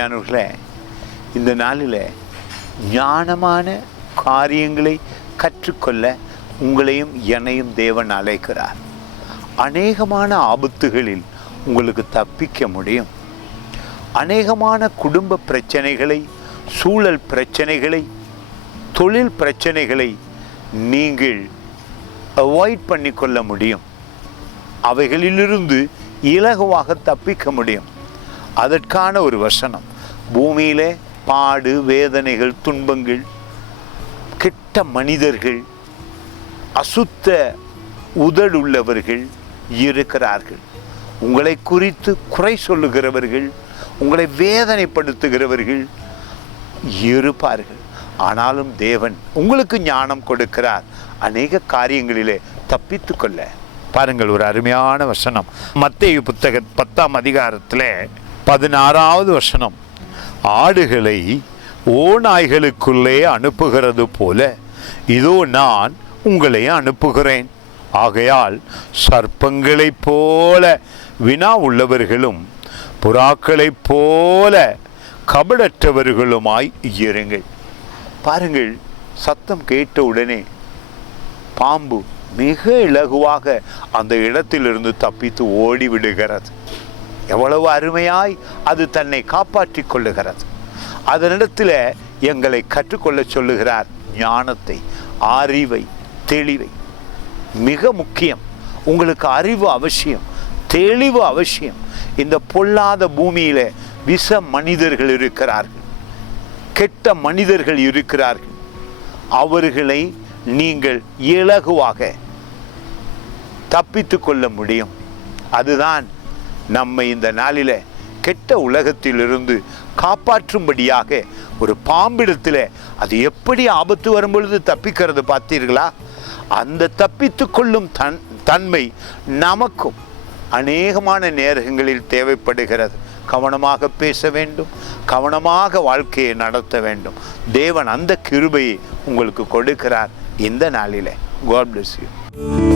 அருமையானவர்களே, இந்த நாளில் ஞானமான காரியங்களை கற்றுக்கொள்ள உங்களையும் என்னையும் தேவன் அழைக்கிறார். அநேகமான ஆபத்துகளில் உங்களுக்கு தப்பிக்க முடியும். அநேகமான குடும்ப பிரச்சனைகளை, சூழல் பிரச்சனைகளை, தொழில் பிரச்சனைகளை நீங்கள் அவாய்ட் பண்ணிக்கொள்ள முடியும். அவைகளிலிருந்து இலகுவாக தப்பிக்க முடியும். அதற்கான ஒரு வசனம், பூமியிலே பாடு, வேதனைகள், துன்பங்கள், கெட்ட மனிதர்கள், அசுத்த உதடுள்ளவர்கள் இருக்கிறார்கள். உங்களை குறித்து குறை சொல்லுகிறவர்கள், உங்களை வேதனைப்படுத்துகிறவர்கள் இருப்பார்கள். ஆனாலும் தேவன் உங்களுக்கு ஞானம் கொடுக்கிறார் அநேக காரியங்களிலே தப்பித்து கொள்ள. பாருங்கள், ஒரு அருமையான வசனம், மத்தேயு புத்தகம் 10ஆம் அதிகாரத்தில் 16வது வசனம். ஆடுகளை ஓநாய்களுக்குள்ளே அனுப்புகிறது போல இதோ நான் உங்களை அனுப்புகிறேன். ஆகையால் சர்ப்பங்களைப் போல வினா உள்ளவர்களும் புறாக்களைப் போல கபடற்றவர்களுமாய் இருங்கள். பாருங்கள், சத்தம் கேட்ட உடனே பாம்பு மிக இலகுவாக அந்த இடத்திலிருந்து தப்பித்து ஓடிவிடுகிறது. எவ்வளவு அருமையாய் அது தன்னை காப்பாற்றி கொள்ளுகிறது. அதனிடத்தில் எங்களை கற்றுக்கொள்ள சொல்லுகிறார் ஞானத்தை, அறிவை, தெளிவை. மிக முக்கியம், உங்களுக்கு அறிவு அவசியம், தெளிவு அவசியம். இந்த பொல்லாத பூமியில விஷ மனிதர்கள் இருக்கிறார்கள், கெட்ட மனிதர்கள் இருக்கிறார்கள். அவர்களை நீங்கள் இலகுவாக தப்பித்து கொள்ள முடியும். அதுதான் நம்மை இந்த நாளில் கெட்ட உலகத்திலிருந்து காப்பாற்றும்படியாக ஒரு பாம்பிடத்தில் அது எப்படி ஆபத்து வரும்பொழுது தப்பிக்கிறது பார்த்தீர்களா? அந்த தப்பித்து கொள்ளும் தன்மை நமக்கும் அநேகமான நேரங்களில் தேவைப்படுகிறது. கவனமாக பேச வேண்டும், கவனமாக வாழ்க்கையை நடத்த வேண்டும். தேவன் அந்த கிருபையை உங்களுக்கு கொடுக்கிறார் இந்த நாளிலே. God bless you.